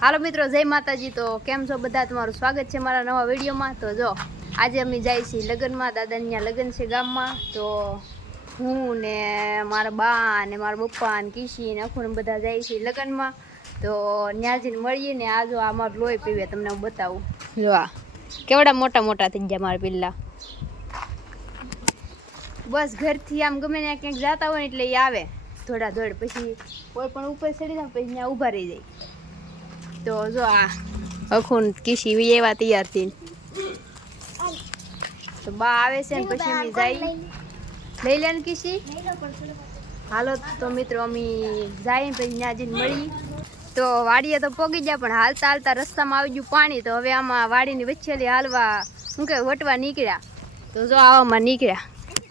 હાલો મિત્રો, જય માતાજી। તો કેમ છો બધા? તમારું સ્વાગત છે મારા નવા વિડીયોમાં। તો જો આજે અમે જાય છીએ લગ્નમાં, દાદાની ત્યાં લગ્ન છે ગામમાં। તો હું ને મારા બા ને મારા પપ્પા ને કિશી ને અખુ ને બધા જાય છીએ લગ્નમાં। તો ત્યાં જઈને મળીએ ને આ જો આ મારું લોહી પીવે, તમને હું બતાવું। જો આ કેવડા મોટા મોટા થઈ ગયા મારા પિલ્લા। બસ ઘરથી આમ ગમે ત્યાં ક્યાંક જતા હોય એટલે એ આવે થોડા દોડ, પછી કોઈ પણ ઉપર ચડી જાય પછી ત્યાં ઊભા રહી જાય। તો જો આ અખુન કિશી એવા તૈયાર થઈને તો બા આવે છે ને પછી અમે જાય લઈ લે ને કિશી। હાલો તો મિત્રો અમે જાય પછી ત્યાં જઈને મળી। તો વાડીએ તો પોગી ગયા પણ હાલતા હાલતા રસ્તામાં આવી ગયું પાણી। તો હવે આમાં વાડીની વચ્ચેથી હાલવા શું કે વટવા નીકળ્યા। તો જો આવામાં નીકળ્યા,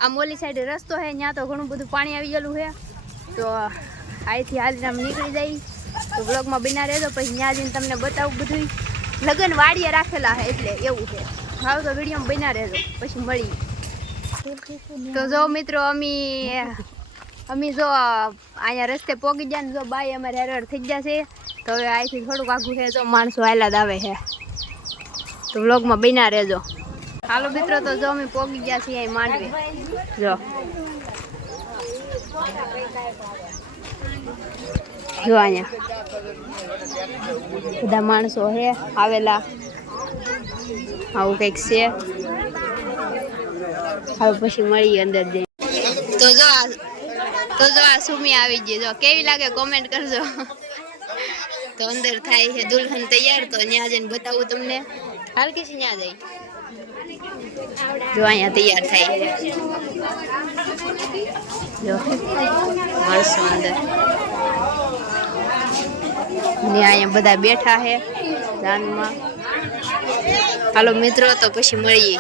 આમ ઓલી સાઈડે રસ્તો છે ત્યાં તો ઘણું બધું પાણી આવી ગયેલું છે। તો અહીંથી હાલીને આમ નીકળી જાય। તો બ્લોગમાં બના રહેજો, પછી ત્યાં જઈને તમને બતાવું બધું। લગ્ન વાડીએ રાખેલા છે એટલે એવું છે। હાલો તો વિડીયોમાં બના રહેજો, પછી મળી। તો જો મિત્રો અમે જો અહીંયા રસ્તે પોગી ગયા ને જો બાઈ અમારે હેરવાર થઈ ગયા છે। તો હવે અહીંથી થોડુંક આઘું છે, જો માણસો હાલ્યા જ આવે છે। તો બ્લોગમાં બના રહેજો। હાલો મિત્રો, તો જો અમે પોગી ગયા છીએ અહીં માંડવે। જો અહીંયા બધા માણસો હે આવેલા, આવું કંઈક છે। હવે પછી મળીએ અંદર જઈને। તો જો આ સુમી આવી ગઈ, જો કેવી લાગે કોમેન્ટ કરજો। તો અંદર થાય છે દુલ્હન તૈયાર, તો ત્યાં જઈને બતાવું તમને। હાલ કે ત્યાં જાય, જો અહીંયા તૈયાર થાય છે, જો માણસો અંદર ને અહીંયા બધા બેઠા છે દાનમાં। હાલો મિત્રો, તો પછી મળીએ।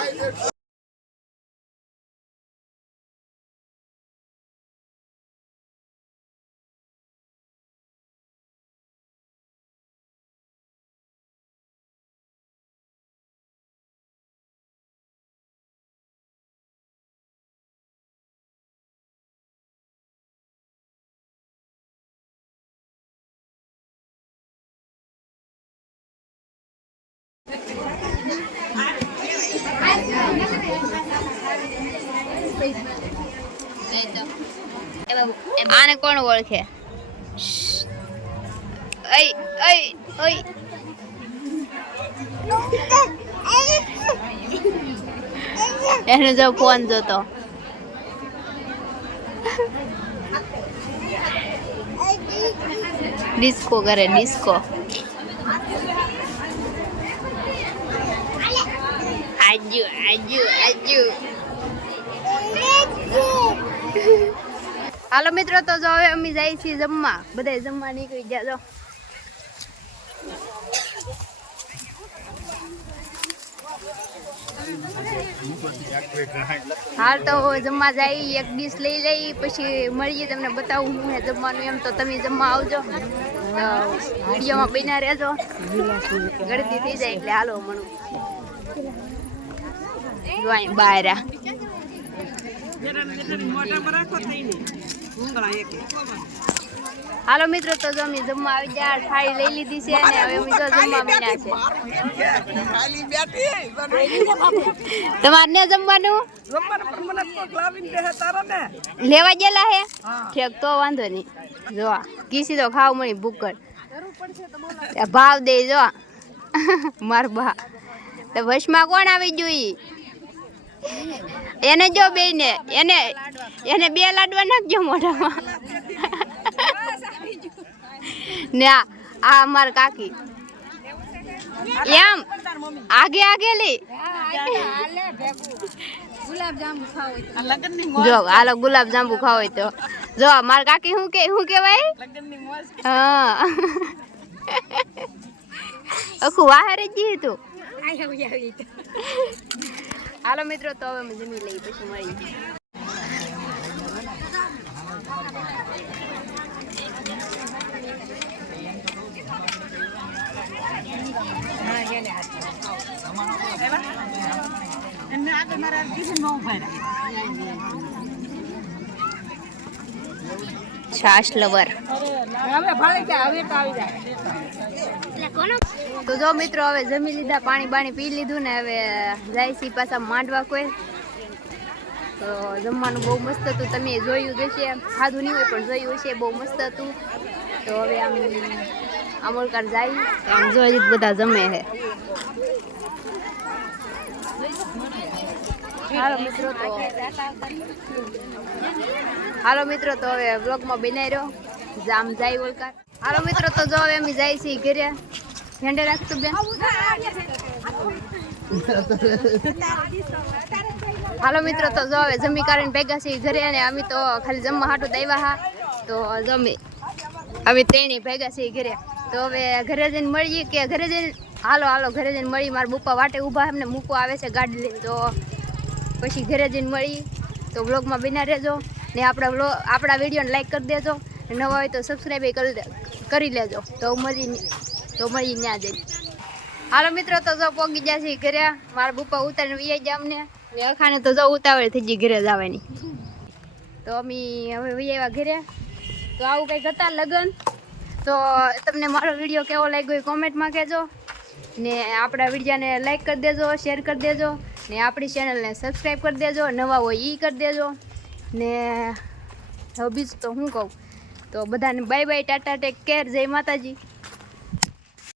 આને કોણ ઓળખે? એને જો ફોન જોતો। ડિસ્કો કરે, ડિસ્કો। આજુ આજુ આજુ। હાલો મિત્રો, તો જો હવે અમે જાય છીએ જમવા, બધા જમવા નીકળી ગયા। જો હાલ તો જમવા જાય, એક ડીશ લઈ લઈ પછી મળીએ, તમને બતાવું હું હે જમવાનું એમ। તો તમે જમવા આવજો, વિડીયોમાં બના રહેજો, ગળદી થઈ જાય એટલે હાલો મળું। બહાર હાલો મિત્રો, તો જો અમે જમવા આવી ગયા, થાળી લઈ લીધી છે અને હવે અમે જો જમવા મીના છે। તમારે ને જમવાનું લેવા ગયેલા હે? ઠીક, તો વાંધો નહીં। જો કિસી તો ખાવ મળી ભૂકડ ભાવ દે। જો માર બા તો વશમાં કોણ આવી ગયું? એને જો બે ને એને બે લાડવા નાખજો મોઢામાં। ને આ અમાર કાકી એમ આગે આગે લી જો હાલો ગુલાબ જાંબુ ખાવ હોય તો જો માર કાકી શું કેવાય? હા અખુ વાહરે જ જી તું। હાલો મિત્રો, તો હવે અમે જમી લઈએ પછી મળીએ। છાશ લવર હવે ભાઈ કે હવે તો આવી જાય તો જો મિત્રો હવે જમી લીધા, પાણી બાણી પી લીધું ને હવે જાય છે પાછા માંડવા કોઈ. તો જમવાનું બહુ મસ્ત હતું, તમે જોયું જશે, ખાધું નહીં હોય પણ જોયું હશે, બહુ મસ્ત હતું. તો હવે આમ અમોલકાર જાય, આમ જોઈ બધા જમે છે. હાલો મિત્રો તો હવે વ્લોગમાં બનાવી રહ્યો જામ જાય ઓલકાર. હાલો મિત્રો તો જો હવે અમે જાય છીએ ઘરે. ઝંડે રાખતું બેન. હાલો મિત્રો તો જો હવે જમી કરીને ભેગા છીએ ઘરે અને અમે તો ખાલી જમવા હાટું આવ્યા હા. તો જમી અમે ત્રણેય ભેગા છીએ ઘરે. તો હવે ઘરે જઈને મળીએ કે ઘરે જઈને હાલો ઘરે જઈને મળી. મારા પપ્પા વાટે ઊભા એમને મૂકવા આવે છે ગાડી લઈને. તો પછી ઘરે જઈને મળી. તો વ્લોગમાં બના રહેજો ને આપણા વિડીયોને લાઈક કરી દેજો. નવા હોય તો સબસ્ક્રાઈબ કરી લેજો. તો મળી ત્યાં જઈને. હાલો મિત્રો તો જો પોગી ગયા છે ઘરે. મારા પપ્પા ઉતારીને વી ગયા અમને. અખાને તો જો ઉતાવળ થઈ ગઈ ઘરે જવાની. તો અમે હવે વી આવ્યા ઘરે. તો આવું કંઈક હતા લગ્ન. તો તમને મારો વિડીયો કેવો લાગ્યો એ કોમેન્ટમાં કહેજો ને આપણા વિડીયોને લાઈક કરી દેજો, શેર કરી દેજો ને આપણી ચેનલને સબસ્ક્રાઈબ કરી દેજો. નવા હોય એ કરી દેજો ને હવે બીજું તો હું કહું તો બધાને bye bye, Tata, take care, જય માતાજી.